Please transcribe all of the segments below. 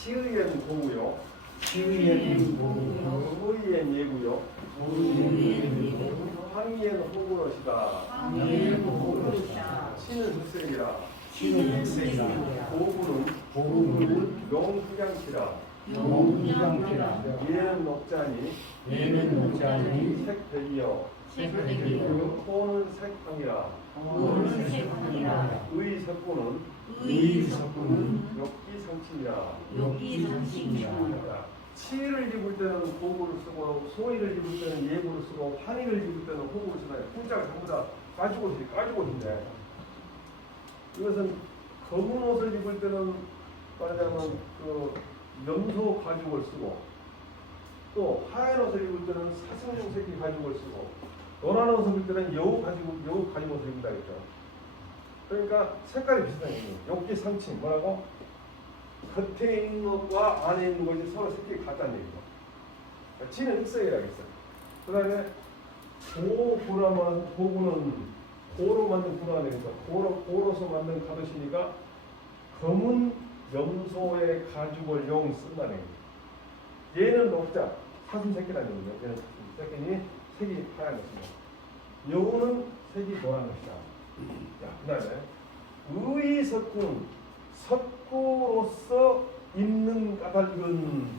치의엔 고구요. 치의엔 고구요. 의엔 예구요. 의엔 예구. 황의엔 호구로시다. 황의엔 호구로시다. 치는 흑색이라. 치는 흑색이라. 고구는 고구는 용흑양키라. 용양피라. 얘는 녹자니 얘는 녹자니 색백이요. 색백이요. 호는 색황이라. 호는 색황이라. 의석구는 의석구는 욕기상침이라. 욕기상침이라. 치를 입을 때는 고구를 쓰고 소위를 입을 때는 예구를 쓰고 환희를 입을 때는 호구를 쓰나요? 풍자가 전부 다 가지고인데 이것은 검은 옷을 입을 때는 말하자면 그 염소 가죽을 쓰고 또 하얀 옷을 입을 때는 사슴용 새끼 가죽을 쓰고 노란 옷을 입을 때는 여우 가죽 옷을 입는다 했죠. 그러니까 색깔이 비슷한 거예요. 욕기상침 뭐라고? 겉에 있는 것과 안에 있는 것이 서로 색깔이 같다는 얘기죠. 그러니까 치는 흑색이라고 했어요. 그 다음에 고구는 고로 만든 구라가 되니까 고로서 만든 가듯이니까 검은 염소의 가죽을 용 쓴다는 얘기죠. 얘는 녹자, 사슴 새끼라는 얘기죠. 얘는 사슴 새끼니 색이 하얀 것입니다. 여우는 색이 노란 것이다. 그 다음에 의석군 석구로서 있는 까닭은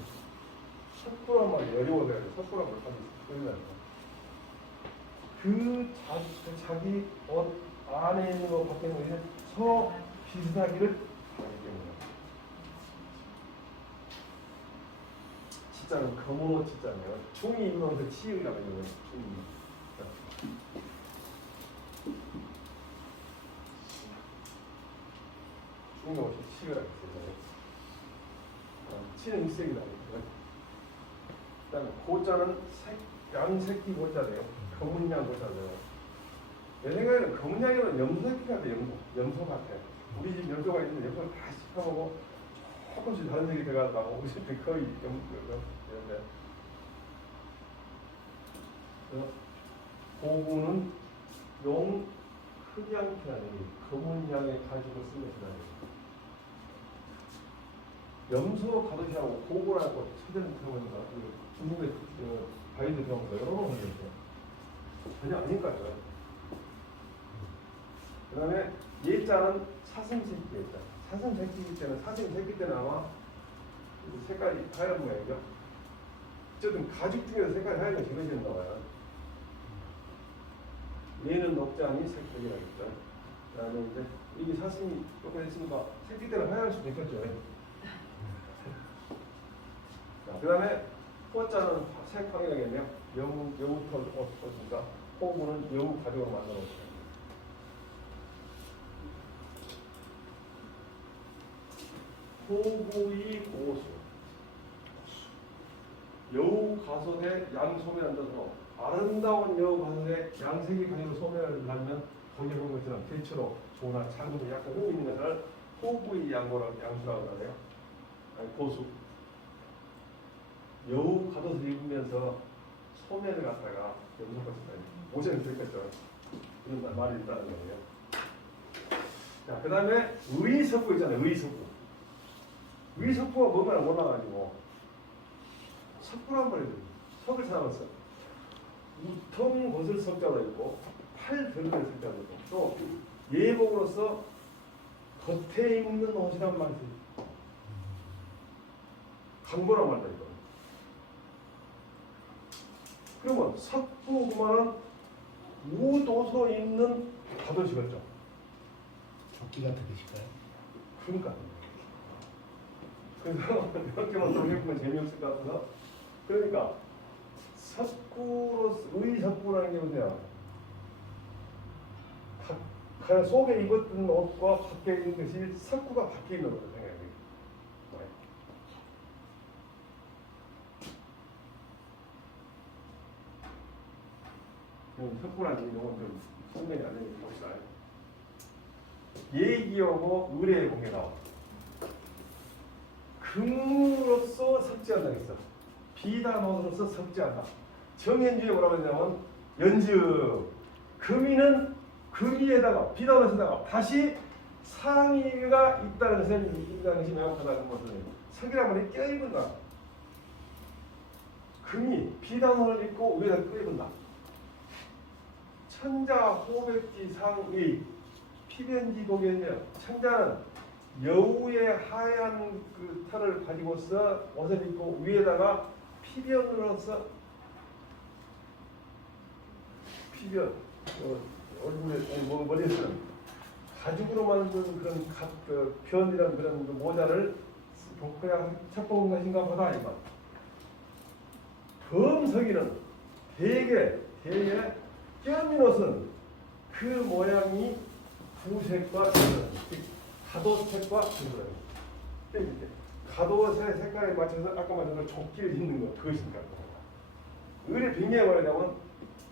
석구란 말이 어려워서 석구란 걸 가지고 있습니다. 자기 옷 안에 있는 것 밖에 있는 것이 서로 비슷하기를 바라기 때문에 진짜는 검은 옷 진짜네요. 중이 입는 옷을 치의라고 해요. 중이 옷이 치의라고 했어요. 치는 일색이라고 했어요. 그 다음에 고자는 양새끼 고자래요. 검은 양 고자래요. 내 생각에는 검은 양이면 염소 새끼 같아. 염소 같아. 우리 집 염소가 있는데 염소를 다 씹어먹고 조금씩 다른 색이 돼가지고 우리 집이 거의 염소인데 고구는 용 흑양피라는 검은 양의 가죽을 쓴 것이라는 얘기죠. 염소 가듯이하고 고구라고 찾은 들어보니까 중국의 바이드 들어보면서 여러 번 보셨어요. 전혀 아닌가요? 그 다음에 예자는 사슴 새끼 예자. 사슴 새끼 때는 사슴 새끼 때는 아마 색깔이 하얀 모양이죠. 어쨌든 가죽 중에서 색깔이 하얀 게 길어지는 거예요. 얘는 녹자니 색백이라고 했죠. 그 다음에 이제 이게 사슴이 이렇게 했으니까 새끼 때는 하얀 수도 있겠죠. 그 다음에 호자는 색황이라겠네요. 여우털 옷이니까 호구는 여우 가죽으로 만든 옷이에요. 호구이 고수 여우 가솥에 양소매를 얹어서 아름다운 여우 가솥에 양색이 가지고 소매를 하면 거기에 보는 것처럼 대체로 조나 장도 약간 후 있는 것을 호구이 양수라고 하네요. 아니 고수 여우 가옷을 입으면서 소매를 갖다가 염소가 모자를 들겠죠. 그런 말이 있다는 거예요. 자, 그 다음에 의석구 있잖아요. 의석구가 뭔가를 몰라가지고 석구란 말이 들어요. 석을 찾아봤어. 우통 것을 석자로 있고 팔 들을 석자로 있고 또 예복으로서 겉에 입는 옷이란 말이 있어요. 강보란 말이다 이거. 그러면 석구구만은 우도소 있는 가옷이겠죠. 조끼 같은 것일까요? 그러니까. 그래서 이렇게만 좀 해보면 재미없을 것 같아서 그러니까 의석구라는 게 뭐냐 속에 입었던 옷과 밖에 있는 것이 석구가 밖에 있는 거라고 생각해요. 석구라는 게 이건 좀 설명이 안 되는 봅시다. 예기하고 의뢰의 공개 나와. 금으로서 석지한다 했어. 비단옷으로서 석지한다. 정현주에 뭐라고 했냐면 연주 금이는 금위에다가 비단옷에다가 다시 상의가 있다는 것은 인간이 명확하다는 것은 석이란 말이 껴입은다. 금이 비단원을 입고 위에다 껴입은다. 천자 호백지 상의 피변지 복이며 천자는 여우의 하얀 그 털을 가지고서 옷을 입고 위에다가 피변으로서 피변 얼굴에 머리에서는 가죽으로 만든 그런 변이라는 그런 그 모자를 복해야 착복한 것인가 보다 이만. 범석이는 대개 껴민 옷은 그 모양이 부색과 가도색과 가도색 색깔에 맞춰서 아까 말한 조끼를 입는 것 그것인가. 의뢰 빙의에 말하자면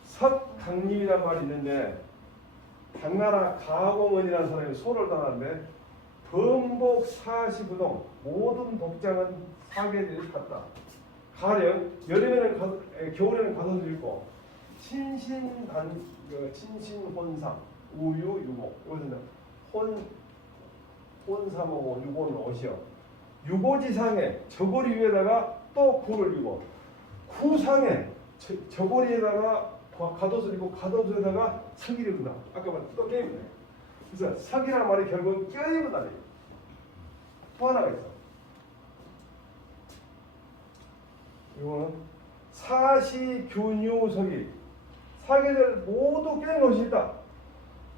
석강림이란 말이 있는데 당나라 가공원이라는 사람이 소를 달았는데 범복 45동 모든 복장은 사계절이 같다. 가령 여름에는 겨울에는 가옷을 입고 친신혼상 우유 유고 이것은 혼삼하고 유고는 옷이요. 유고지상에 저고리 위에다가 또 구를 입고 구상에 저고리에다가 갓옷을 입고 갓옷에다가 석이를 입는다. 아까 말한 또 게임이네. 그래서 석이라는 말이 결국은 껴입는다. 또 하나가 있어. 이거는 사시균유석이 사계절 모두 껴입는 옷이 있다.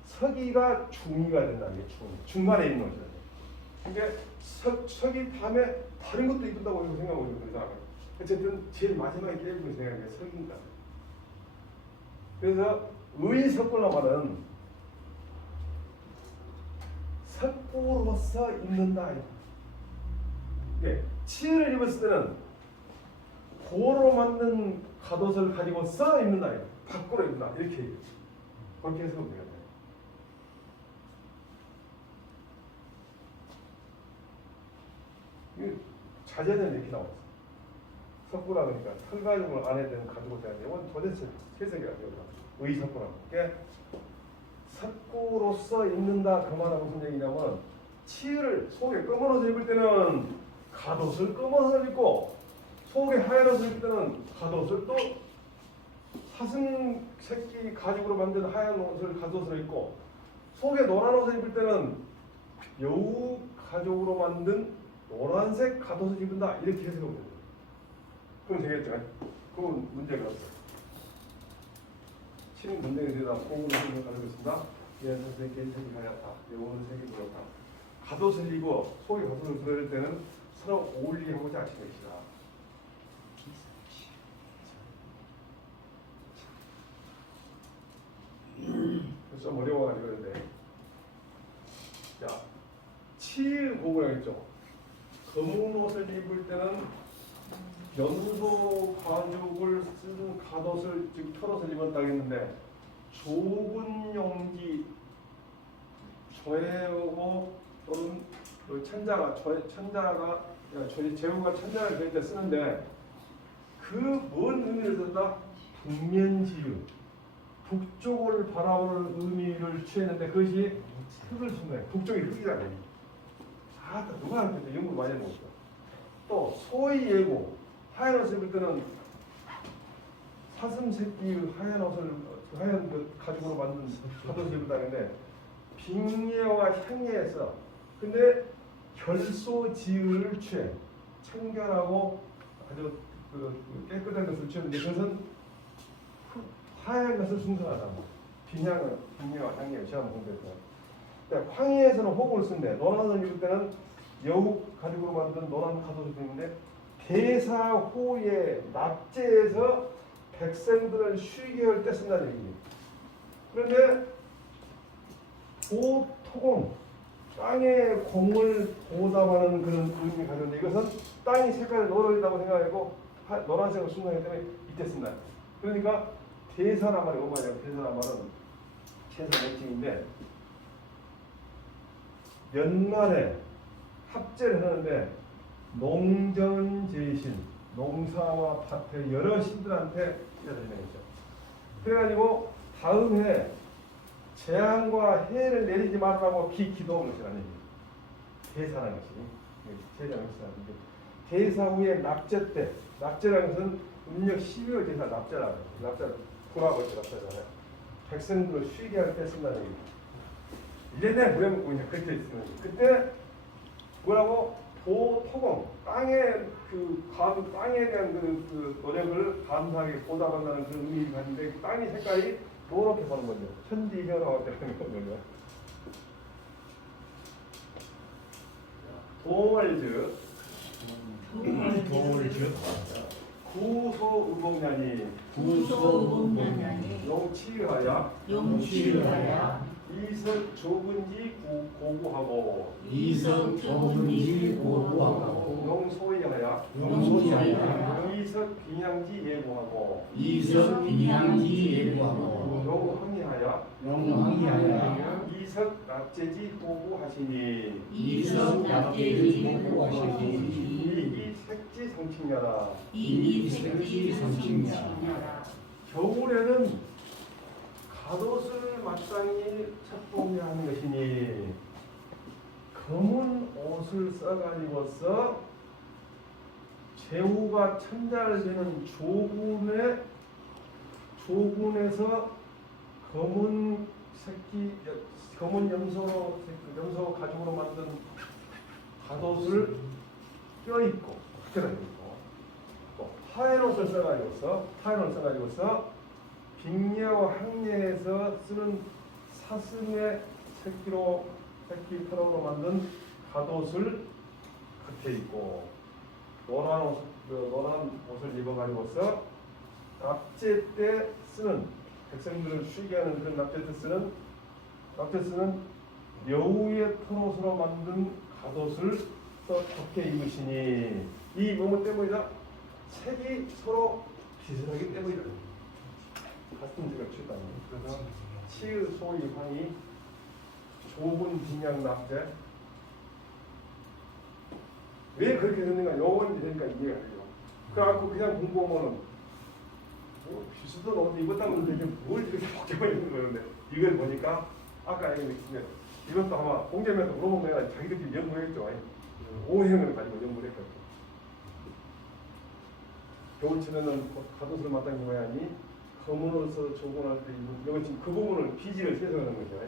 석이가 중이가 된다. 이게 중간에 있는 옷이다. 이게 석이 다음에 다른 것도 입는다고 생각하고 있는 거죠. 어쨌든 제일 마지막에 껴입는 생각이 석인가. 그래서 의석구나 말은 석구로서 입는다. 예, 치를 입었을 때는 고로 만든 갓옷을 가지고 써 입는다. 밖으로 입는다. 이렇게 그렇게 해석하면 되겠네요. 자제는 이렇게 나왔어. 석구라 그러니까 털 가죽을 안에 든 가지고 되는데 이건 도대체 해석이 안 돼요. 의석구라고. 그게 석구로서 입는다 그 말은 무슨 얘기냐면 치를 속에 검은 옷을 입을 때는 갓옷을 검은 옷을 입고 속에 하얀 옷을 입을 때는 갓옷을 또 사슴 새끼 가죽으로 만든 하얀 옷을 갓옷을 입고 속에 노란 옷을 입을 때는 여우 가죽으로 만든 노란색 갓옷을 입는다 이렇게 해석하면 됩니다. 그럼 되겠죠? 그건 문제가 없어요. 치는 문제에 대해서 공부를 가지고 있습니다. 예, 선생님께 인생이 가렸다. 여우는 색이 물었다. 갓옷을 입고 속에 갓옷을 들어올 때는 서로 어울리게 하고자 하시는 것이다. 좀 어려워가지고 그런데 자, 칠곡을 했죠. 검은 옷을 입을 때는 연소 가죽을 쓴 갓옷을 즉 털옷을 입었다 했는데 좁은 용기 조회하고 또는 그 제후가 천자를 그릴 때 쓰는데 그 뭔 의미를 썼다? 북면지유 북쪽을 바라보는 의미를 취했는데 그것이 흙을 쓴 거예요. 북쪽이 흙이잖아요. 아, 누가 하는데 연구 많이 해먹었어. 또 소위 예고 하얀 옷을 입을 때는 사슴 새끼 하얀 그 가죽으로 만든 겉옷을 입는다는데 빙예와 향예에서 근데 결소지의를 취해 청결하고 아주 깨끗한 것을 취했는데 그것은 하얀 것을 순서하다. 빙예와 향예 시험 공부했어요. 황해에서는 호구를 쓴대. 노란 옷을 입을 때는 여우 가죽으로 만든 노란 갓옷을 입는데 대사후에 납제해서 백성들을 쉬게 할 때 쓴다는 얘기입니다. 그런데 보토공 땅의 공을 보답하는 그런 의미가 가졌는데 이것은 땅이 색깔이 노란이라고 생각하고 노란색을 순간하기 때문에 이때 쓴다. 그러니까 대사란 말이 뭐냐면 대사란 말은 최소 명칭인데 연말에 합제를 하는데 농전제신 농사와 밭의 여러 신들한테 이렇게 되는 거죠. 그래가지고 다음 해 재앙과 해를 내리지 말라고 기도하는 것이라는 얘기. 대사라는 것이 제사라는 것이 대사 후에 납제 때, 납제라는 것은 음력 12월 제사 납제라고 해요. 납제 돌아볼 때 납제잖아요. 백성들을 쉬게 할 때 쓴다는 얘기. 1년 내내 무려 먹고 그냥 그렇게 있으면 그때 뭐라고 토공 땅에 땅에 대한 그 노력을 감사하게 보답한다는 그런 의미를 가진데 땅의 색깔이 노랗게 보는 거죠. 천지 변화가 되는 거죠. 동월즉 구소의복냐니 구소의복냐니 용치하야 용치하야 이석 좁은지 고구하고 이석 좁은지 고구하고 용소이하야 용소이하야 이석 빈양지 예고하고 이석 빈양지 예고하고 용항이하야 용항이하야 이석 납제지 호구하시니 이석 납제지 호구하시니 이기 색지 성칭야라. 이기 색지 성칭야라. 겨울에는 겉옷을 마땅히 착복해야 하는 것이니 검은 옷을 써가지고서 제후가 천자를 되는 조군에서 검은 염소 가죽으로 만든 겉옷을 껴입고 또 하얀 옷을 써가지고서 빅녀와 항례에서 쓰는 사슴의 새끼 털으로 만든 겉옷을 겉에 입고 노란 옷을 입어가지고서 납제 때 쓰는 백성들을 쉬게 하는 그런 납제 때 쓰는 여우의 털옷으로 만든 겉옷을 겉에 입으시니 이 뭐뭐 때문이다? 색이 서로 비슷하기 때문이다. 같은 색을 취했다는 거예요. 그래서 치의 소의 황이 좁은 빈양 납제 왜 그렇게 됐는가 영원히 되니까 이해가 돼요. 그래갖고 그냥 공부하면은 뭐 비슷한 옷 입었다면 되게 뭘 이렇게 복잡하게 입는 거였는데 이걸 보니까 아까 얘기했지만 이것도 아마 공자님한테 물어본 거야. 자기들끼리 연구했죠. 오행을 가지고 연구를 했거든요. 겨울철에는 겉옷을 마땅히 입어야 하니 검은 옷을 조공할 때 입은 여기 지금 그 부분을 비지를 세서하는 거죠.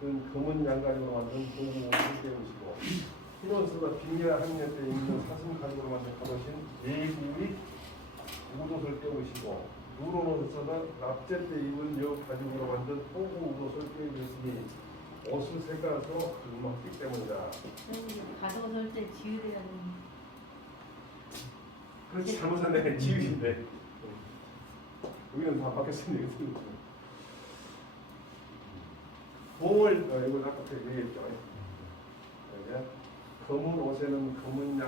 그 검은 양가리로 만든 고무 옷을 떼우시고 흰 옷으로 빙야 항례 때 입는 사슴 가죽으로 만든 겉옷인 예구의 우옷을 떼우시고 누런 옷을 써서 납제 때 입은 여 가죽으로 만든 호구 옷을 떼우셨으니 옷을 색깔로 맞기 때문이다. 가둬놓을 때 지으려는 그렇지 잘못했네. 지우신데 여기는 다 바뀌었습니다. 봉을 이걸 아까 얘기했죠. 검은 옷에는 검은 양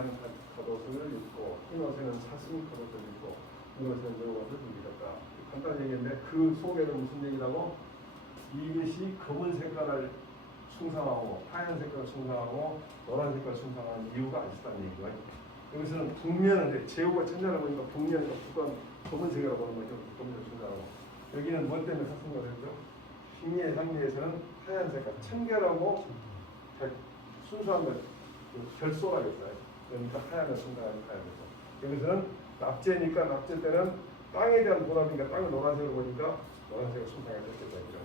겉옷을 입고 흰 옷에는 사슴 겉옷을 입고 흰 옷에는 여러 옷을 입었다. 간단히 얘기했는데 그 속에는 무슨 얘기라고? 이것이 검은 색깔을 충상하고 하얀 색깔을 충상하고 노란 색깔을 충상하는 이유가 있다는 얘기죠. 여기서는 북면을 제후가 천자를 보니까 북면이니까 북한 검은색이라고 보는 거죠. 검은색 충상하고 여기는 뭐 때문에 사슴과 되죠? 흰의 향리에서는 하얀 색깔 청결하고 순수한 것 결소라고 했어요. 그러니까 하얀을 충상하는 하얀 거죠. 여기서는 납제니까 납제 때는 땅에 대한 보람이니까 땅을 노란색으로 보니까 노란색을 충상하게 됐겠죠.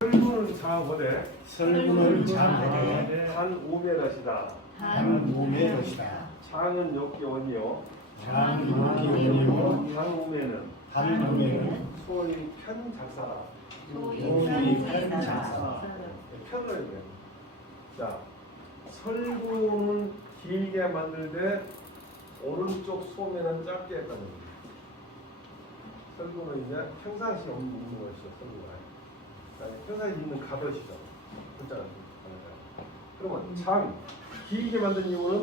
설구는 장어대 설구는 장어대 한 우메라시다. 한 우메라시다. 장은 역기원이요. 장은 역기원이요. 한 우메는 한 우메는 소위 편작사라. 소위 편작사. 편을 해요. 자, 설구는 길게 만들 때 오른쪽 소매는 짧게 했다는 거예요. 설구는 이제 평상시 없는 것이죠. 설구가. 평상시 있는 가벼시죠. 글자가 그러면 장 길게 만든 이유는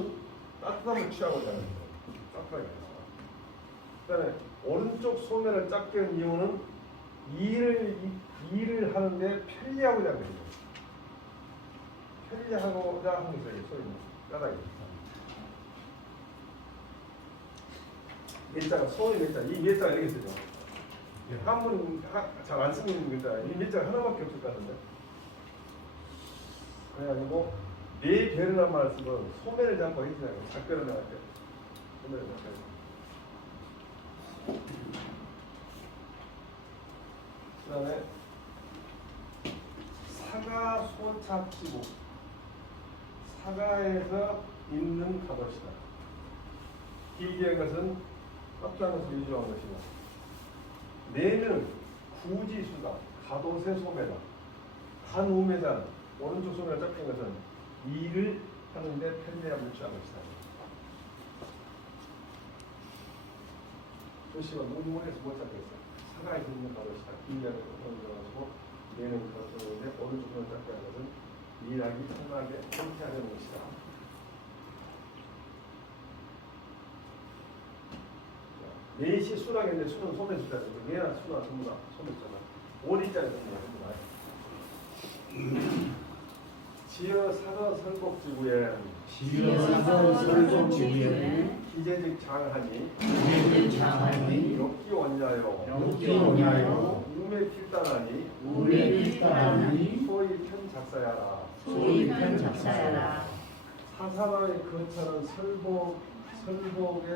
따뜻함을 취하고자 하는 거예요. 따뜻하게 해서. 그다음에 오른쪽 소매를 작게 한 이유는 일을 하는데 편리하고자 하는 거예요. 편리하고자 하는 거죠. 소리는 까닭이. 매자가 소의 매자 이 매자가 여기 있어요. 한문 잘 안 쓰는 겁니다. 이 밑자가 하나밖에 없을 것 같은데. 그래가지고 네 배라는 말을 쓰면 소매를 잡고 해주잖아요. 작별을 나갈 때 소매를 잡고. 그다음에 사가 소착지고 사가에서 있는 가옷이다. 기계의 것은 어떤 것을 위조한 것이다. 내는 구지수다. 가옷의 소매다. 한 우매단 오른쪽 손을 잡힌 것은 일을 하는데 편리함을 취한 것이다. 도시가 문문에서 못 잡겠어. 사가에 있는 가옷이다. 기계의 것은 위조하고 내는 가옷인데 오른쪽 손을 잡게 한 것은 일하기 편하게 편리하는 것이다. 4시 수락인데 수는 소매 숫자죠. 얘나 수나 전부 다 소매 숫자다. 5리짜리 전부 다. 지어 사서 설곡지구에 기재직 장하니 욕기 원자요 우매 필단하니 소위 편작사야라. 사사의 거처는 설복의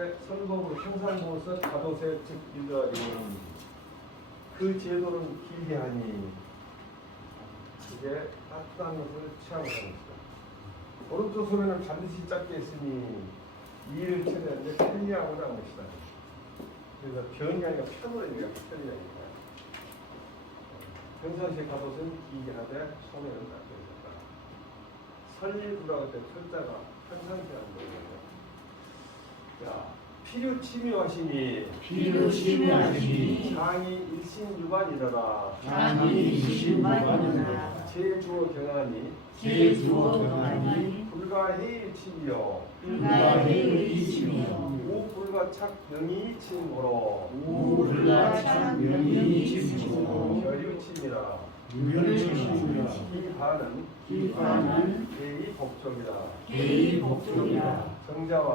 형상보서 가도세 즉 일러리는 그 제도는 기이하니 이게 따뜻한 것을 취하고 하는 것이다. 오른쪽 손에는 반드시 잡게 있으니 이를 최대한데 편리하고자 하는 것이다. 그래서 변이 아니라 편으로 얘기가 편리하니까. 평상시에 가옷은 기이게 하되 소매는 낫게 해줬다. 설리부라고 할 때 철자가 평상시에 하는 거예요. 자, 필요치묘하시니 장이 일신유반이더라. 제주어 경하니 불가해일치며 우불가착 명의치므로 결유치니라. 기반은 개의복종이라. 정자와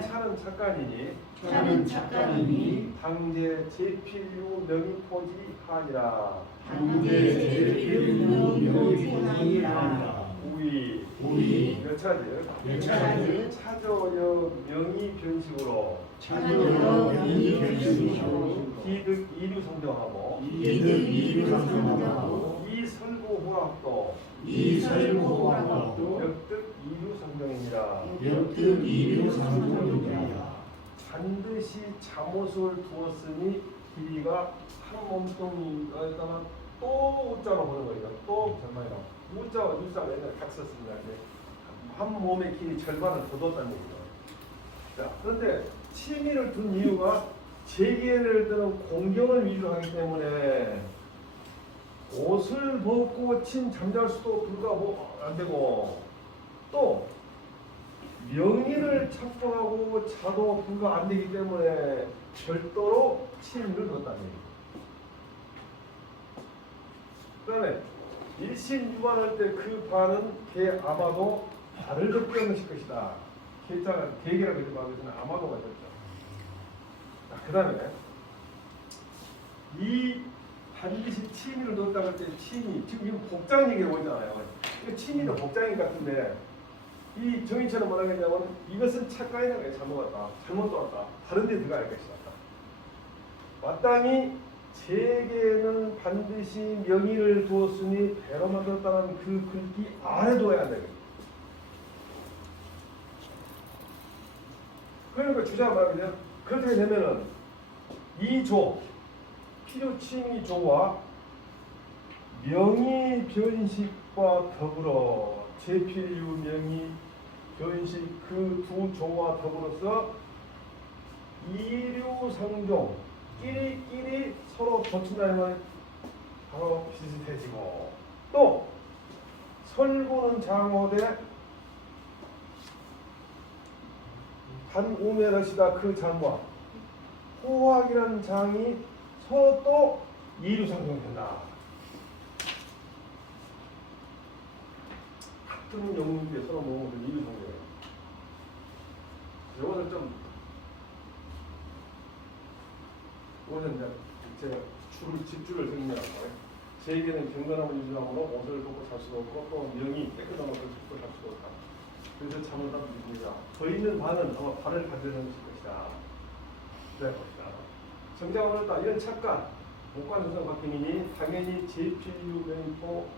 차는 착간이니 당제 제필유 명의포지 하니라. 우위 여차즉 차저여 명의 변식으로 기득 이류 성정하고 이설고호락도 역득 이류 성정이니라. 반드시 잠옷을 두었으니 길이가 한 몸통에다가 또 우자로 보는 거예요. 또 절반이라. 우자와 유자가 옛날에 같이 썼습니다. 한 몸의 길이 절반을 더 뒀다는 얘기죠. 자, 그런데 치미를 둔 이유가 재계를 드는 공경을 위주로 하기 때문에 옷을 벗고 잠잘 수도 불구하고 안 되고 또 명의를 착복하고 자도 불가 안 되기 때문에 별도로 치미를 뒀다는 얘기죠. 그 다음에 일신유반할 때 그 반은 개 아마도 발을 덮게 하는 것이다. 개자가 개개라 그러지 말고 아마도가 됐죠. 그 다음에 이 반드시 치미를 넣었다고 할 때 치미 지금 이거 복장 얘기가 오잖아요. 이거 치미도 복장인 같은데 이 정의처럼 뭐라겠냐면 이것은 착각이나 잘못 왔다, 잘못 왔다, 다른 데 들어갈 것이다. 마땅히 제게는 반드시 명의를 두었으니 배로 만들었다는 그 글귀 아래 둬야 한다. 그러니까 주자가 말하면 그렇게 되면은 이 조, 필요치미 조와 명의 변식과 더불어 제필유 명의 변식 그 두 조와 더불어서 이류상종 끼리끼리 서로 덧친다면 바로 비슷해지고 또 설고는 장어대 반우메러시다 그 장과 호학이라는 장이 서로 또 이류상종이 된다. 같은 영문인데 서로 모으면 이류상종이에요. 이것을 좀 이거는 이제 제가 집줄을 정리하고 세계는 경건함을 유지함으로 옷을 벗고 살 수도 없고 또 명이 깨끗한 옷을 벗고 살 수도 없다. 그래서 잘못하면 됩니다. 더 있는 바는 아마 발을 가져는 것이다. 그럴 것이다. 정장을 얻었다. 이런 착각 목관조상 박근이니 당연히 제필류 명포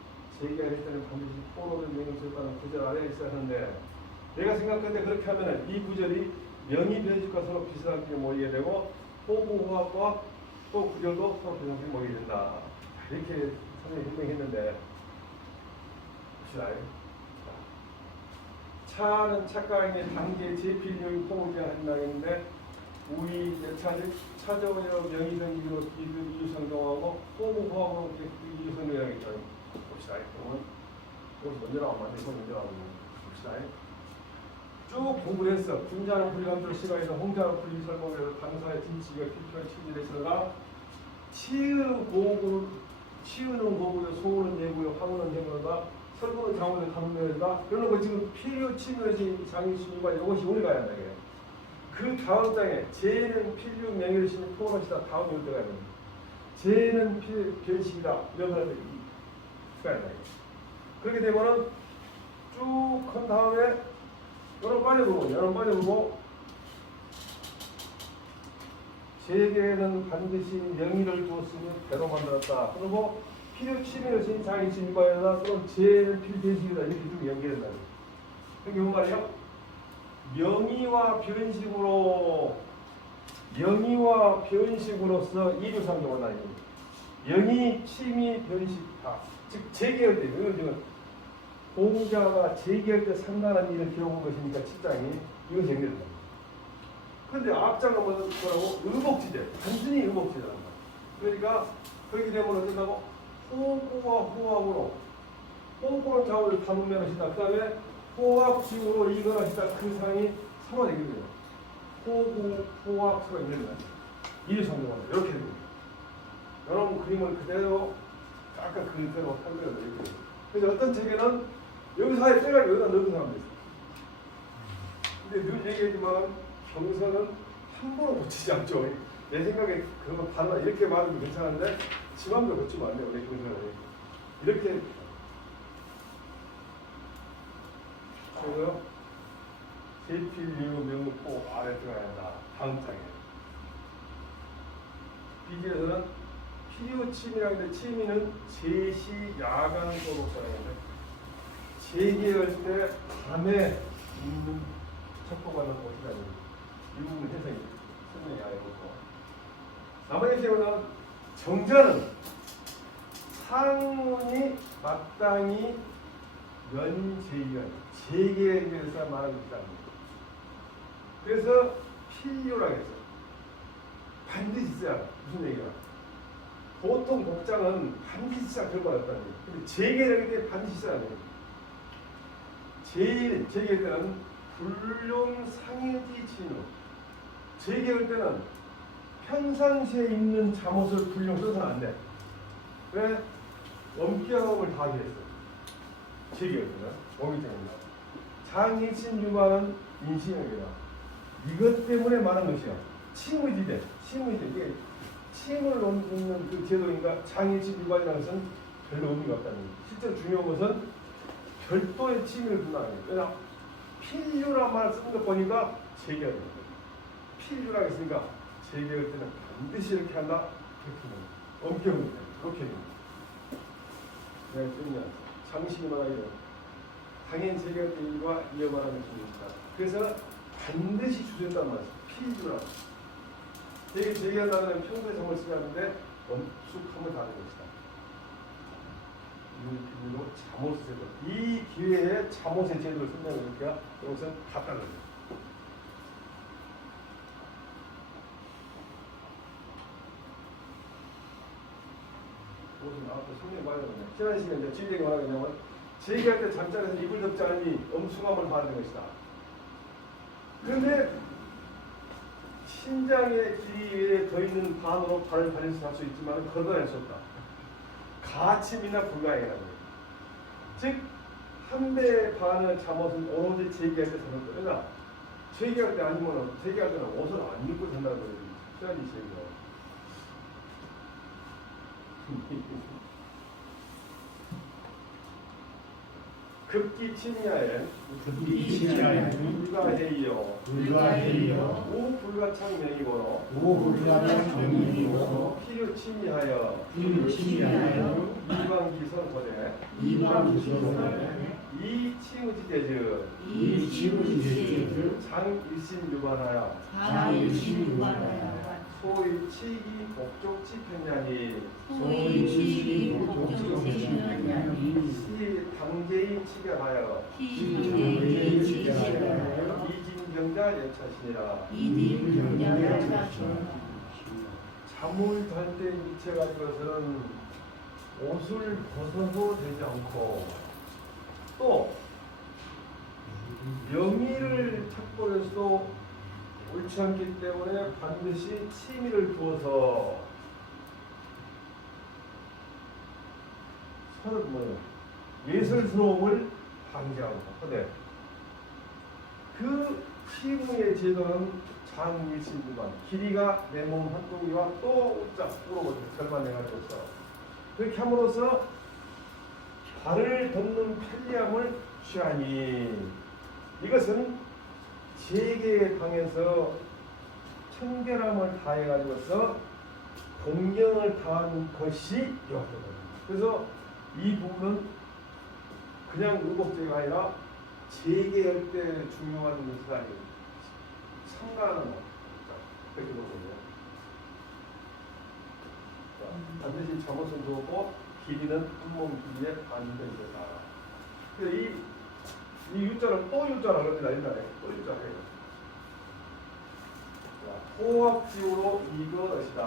제기가 했다는 반드시 포로를 명령했다는 구절 아래에 있어야 하는데 내가 생각할 때 그렇게 하면 이 구절이 명의 변식과 서로 비슷하게 모이게 되고 호구호합과 또 구절도 서로 비슷하게 모이게 된다. 이렇게 선생님이 설명했는데 봅시다. 차는 착각의 단계 제필류의 포구가 한다는데 우리 차저오여 명의성기로 이유성경하고 호구호합으로 이유성경이라고 있잖아요. 봅시다. 그러면 여기서 먼저 나오면 안 돼. 이거 먼저 나오면 봅시다. 쭉 공부를 했어. 군자는 불감들 시간에서 홍자는 불리 설명에서 당사의 진치가 필요한 취지에서가 치으는 고구요, 소우는 예구요, 황우는 해구요다, 설구는 장우는 감면이다. 이런 거 지금 필요 치면이 장유신이가 이것이 오늘 가야 한다. 그 다음 장에 제는 필요 명예신이 포함하시다. 다음 올 때가 됩니다. 제는 변식이다. 이런 말들이 가야 한다. 그렇게 되면은 쭉 한 다음에 여러분 빠져보고 세계는 반드시 명의를 두었으며 배로 만들었다. 그리고 필요 치명신 장애신 유발이다. 또는 제는 필변식이다. 이렇게 쭉 연결된다. 그게 뭔 말이에요? 명의와 변식으로서 이류상정한다. 명의, 취미, 변식 다. 즉 재계할 때 이건 지금 공자가 재계할 때 상당한 일을 기록한 것이니까 7장이 이것이 연결된다. 그런데 앞장은 뭐라고? 의복지제. 단순히 의복지제라는 거야. 그러니까 그렇게 되면 어떻다고? 호구와 호합으로 호구는 좌우를 담으면 하시다. 그 다음에 호합지구로 이건하시다. 그 상이 서로 연결돼요. 호구, 호합 서로 연결된다. 이류상정한다. 이렇게 됩니다. 여러분 그림을 그대로 아까 그대로 설명을 이렇게. 그래서 어떤 책에는 여기서 아예 빼가지고 여기다 넣은 사람도 있어요. 근데 늘 얘기하지만 경서는 한 번은 고치지 않죠. 내 생각에 그런 단어 이렇게 말하면 괜찮은데 지맘대로 고치면 안 돼요. 우리 경서는 이렇게. 그래서 제필류 명포 아래 들어가야 한다. 다음 장에 비지에서는 필요 취미라고 하는데 취미는 제시 야간도로 써야하는데 제기할 때 밤에 있는 첩보받는 곳이라는 이 부분 해석이 설명이 아니고 나머지 경우는 정자는 상문이 마땅히 면제의견 제기에 대해서 말하고 있다. 그래서 필요라고 했어요. 반드시 있어야 무슨 얘기야? 보통 복장은 반드시 있어야 결과였다는 얘기예요. 근데 제기를 할 때 반드시 있어야 돼요. 제일 제기할 때는 불륜 상해지 진우. 제기할 때는 평상시에 입는 잠옷을 불륜 써서는 안 돼. 왜? 원격을 다 했어요. 제기할 때는 원격입니다. 장희신 유마는 인신입니다. 이것 때문에 말한 것이야. 침의지대. 이게 침을 놓는 그 제도인가 장애침 유발이라는 것은 별로 의미가 없다는 거예요. 실제로 중요한 것은 별도의 침을 분다는 거예요. 왜냐 필요란 말을 쓰는 것 보니까 제기하는 거예요. 필요라고 했으니까 제기할 때는 반드시 이렇게 한다. 그렇게 엄격히 그렇게 해요. 내가 쓰냐 장신이 말하기로 당연 제기할 때 일과 이어말하는 것입니다. 그래서 반드시 주저했단 말이에요. 필요라. 제기한다는 평소에 정말 쓰지 않는데 원숙함을 다는 것이다. 이 비밀로 잠옷 제도. 이 기회에 잠옷의 제도를 설명하니까 이것은 갖다 놓는 거예요. 이것은 나왔다 설명 많이 나오네. 지난 시간에 이제 진리가 말하냐면 제기할 때 잠자리에서 이불 덮지 않으니 엄숙함을 받는 것이다. 그런데 신장의 길이에 더 있는 반으로 발을 발려서 할 수 있지만 걸어낼 수 없다. 가침이나 불가행이라는 거예요. 즉, 한 배 반의 잠옷은 오로지 제기할 때 사는 거예요. 그러니까 제기할 때 아니면 제기할 때는 옷을 안 입고 산다는 거예요. 시간이 제기가. 급기 침야에 급기 침야에 불가해이요 불가해이요 우불가창명이고로 우불가창명이고 필요 침야하여 필요 침야하여 이방기선거대 이방기선거대 이치우지대즈 이치우지대즈 장일신유반하여 장일신유반하여 소위 치기 복족지 편냐니 소위 치기 복족지 편냐니 시 당제인 치견하여 시중대의 지견하여 이진경자 예차시니라 이진경자의 자신 잠을 잘 때 일체 가지고서는 옷을 벗어도 되지 않고 또 명의를 찾고 해서도 옳지 않기 때문에 반드시 취미를 두어서 서로 예술스러움을 방지하고 근데 그 취무의 제도는 장일신부만 길이가 내 몸 한동이와 또 웃자 물어보죠. 절반해가지고서 그렇게 함으로써 발을 덮는 편리함을 취하니 이것은 제계에 강해서 청결함을 다해가지고서 공경을 다한 것이 요하거든요. 그래서 이 부분은 그냥 의복제가 아니라 제계할 때 중요한 것이 아니고 상가하는 것 그렇게 보거든요. 반드시 저것은 좋고 길이는 한몸 길이에 반대되다. 이 유자를 또 유자라 그럽니다. 옛날에 또 유자 해요. 호학지우로 이것이다.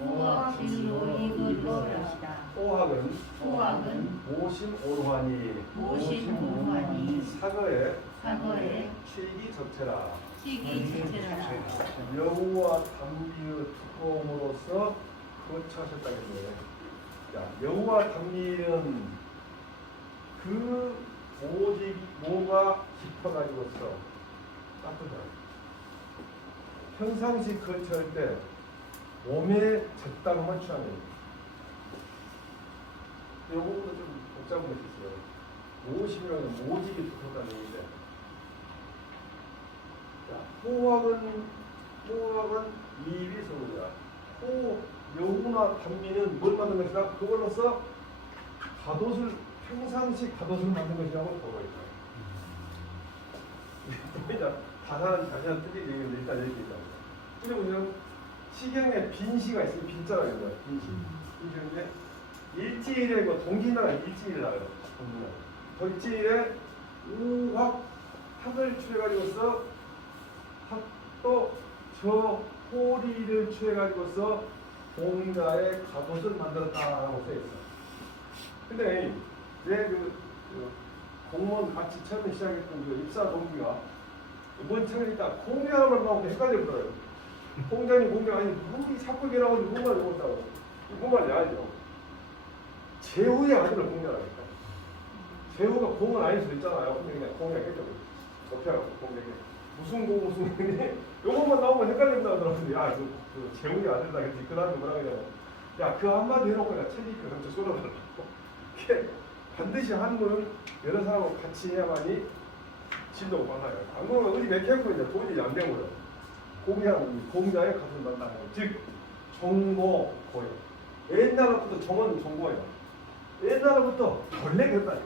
호학지우로 이것이다. 호학은 모심오르하니 사거에 취기적체라. 여우와 담비의 두꺼움으로서 거처하셨다겠네요. 여우와 담비는 그 오직 모가 깊어가지고서 따뜻한 평상시 거처할 때 몸에 적당한 취향이에요. 요거보다 좀 복잡한 것이 있어요. 모심이라는 모직이 두껍다는 얘기인데 호학은 이입이 성우야. 여우나 단미는 뭘 만든 것이다? 그걸로서 평상시 겉옷을 만든 것이라고 보고 있어요. 다산은 자세한 틀리게 얘기했는데 일단 이렇게 얘기합니다. 그리고 보면 시경에 빈시가 있어요. 빈자라고 해요. 빈시. 빈시인데 일지일에 동기나라 일지일을 나가요. 동기일에 우학 학을 취해가지고서 또 호리를 취해가지고서 공자의 갑옷을 만들었다라고 써있어요. 근데 내 공무원 같이 처음에 시작했던 그 입사 동기가 이번 책을 읽다 공자를 나오고 헷갈려버려요. 공자님 공자 아니 누군지 자꾸 걔라고 누군가를 못다고 누군가를 알죠. 제후의 아들을 공자라니까. 제후가 공은 아닐 수도 있잖아요. 근데 그냥 공자겠죠. 접해갖고 공자게 무슨 요것만 나오면 헷갈린다 그러는데 야 그 제후의 아들이다 그랬지. 그 다음에 뭐라 그래요. 야 그 한마디 해놓고 내가 책이 그 한테 쏟아달라고. 이게 반드시 한문은 여러 사람하고 같이 해야만이 진도가 많아요. 안 그러면 어디 맥혀있고 이제 도저히 안 되는 거예요. 공자의 가슴 단다는 거. 즉 정고고예요. 옛날부터 정은 정고예요. 옛날부터 원래 그랬다 이거.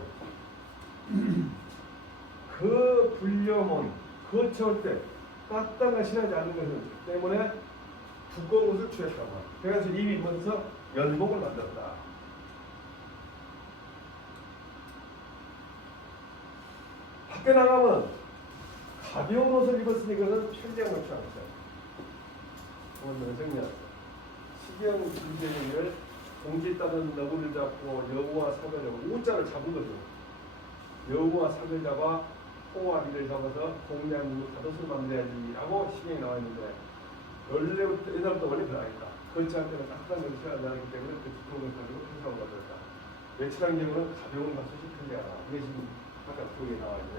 그 불념은 거쳐올 때 따뜻한 실하지 않는 것을 때문에 두꺼운 것을 취했다고 합니다. 그래서 이미 먼저 연복을 만들었다. 밖에 나가면 가벼운 옷을 입었으니 그것은 편리함을 취합니다. 오늘 정리합니다. 시경 주제를 공지 따른 너구를 잡고 여우와 사을 잡고 우자를 잡은 거죠. 여우와 사을 잡아 호와 비를 잡아서 공양으로 겉옷을 만들어야지 라고 시경이 나와 있는데 원래부터 옛날부터 원래 그러겠다. 그렇지 않을 때는 따뜻한 것을 취하지 않기 때문에 그 두꺼운 것을 가지고 편성을 만들었다. 외출한 경우는 가벼운 것을 편리하다. 이게 지금 아까 그게 나와 있네.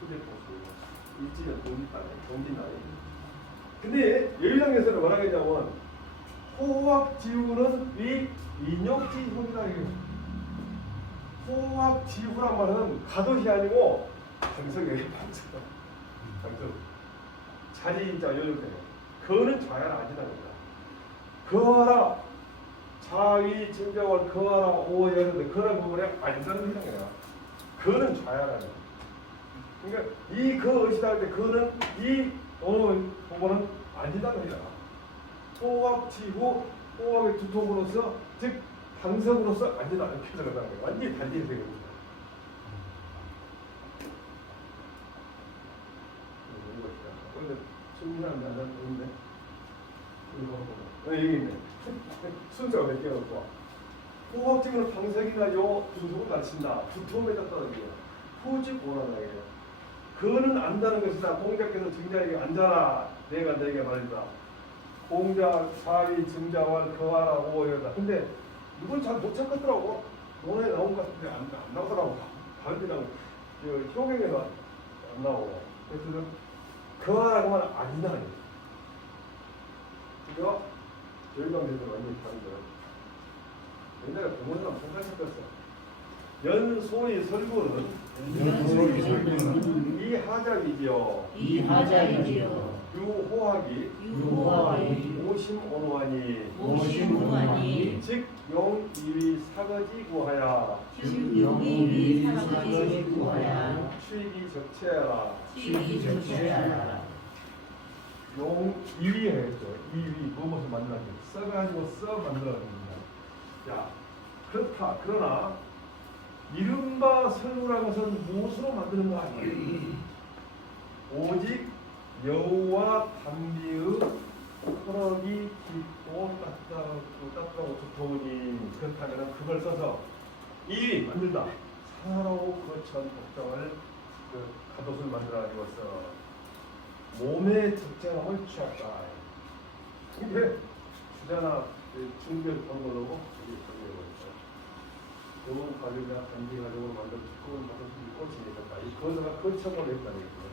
후대포수 일지는 동기나이. 근데 여의도에서는 뭐라 하냐면 호학지후는 이 인욕지후입니다. 호학지후란 말은 가덕이 아니고 방석이에요. 방석. 자리자 요즘에 그는 좌야는 아니다는 거야. 거하라 자위 증자월 거하라 오여는데 그런 부분에 아니다는 거야. 그는 좌야라는 거야. 그러니까 이 그 의시다 할 때 그는 이 부분은 아니다는 거야. 호학지후 호학의 두통으로서 즉 방석으로서 아니다 이렇게 생각하는 거야. 완전히 달리 되거든요. 근데 충분한 나는 없네. 이거 여기 있네. 순서가 몇 개가 없고. 호학적인 방석이나 요 두통을 가르친다. 두통에 따르는 거예요. 후직고라는 거예요. 그는 안다는 것이다. 공자께서 증자에게 앉아라. 내가 내게 말한다. 공자 사위 증자와 거하라 오여다. 근데 이건 잘 못 찾겠더라고. 논에 나온 것 같은데 안 나오더라고. 반대랑 효경에는 안 나오고. 그래서 거하라고 하면 아니다. 이거 저희방에서 완전히 다른 거예요. 옛날에 부모님랑 생각했었어. 연소의 설구는 이 하작이지요. 이 하작이지요. 유호학이 유호학이 오심오노하니 오심오노하니 즉 용이위 사거지 구하야 육이위 사거지 구하야 취기 적체하라. 취기 적체하라. 용이위 했죠. 이위 무엇을 만들었지? 써가지고 써 만들어집니다. 야 그렇다. 그러나 이른바 설구라는 것은 무엇으로 만드는 거 아니에요? 오직 여우와 담비의 호럭이 깊고 따뜻하고 두터우니 그렇다면 그걸 써서 이 만들다. 사나로 거천 복장을 갓옷을 만들어가지고서 몸의 특징함을 취했다. 이게 주자나 중별 번거로고 여기 번거로고 여우 가죽이나 담비 가죽으로 만든 두꺼운 갓옷을 입고 지내셨다. 이 거사가 거천을 했다는 얘기예요.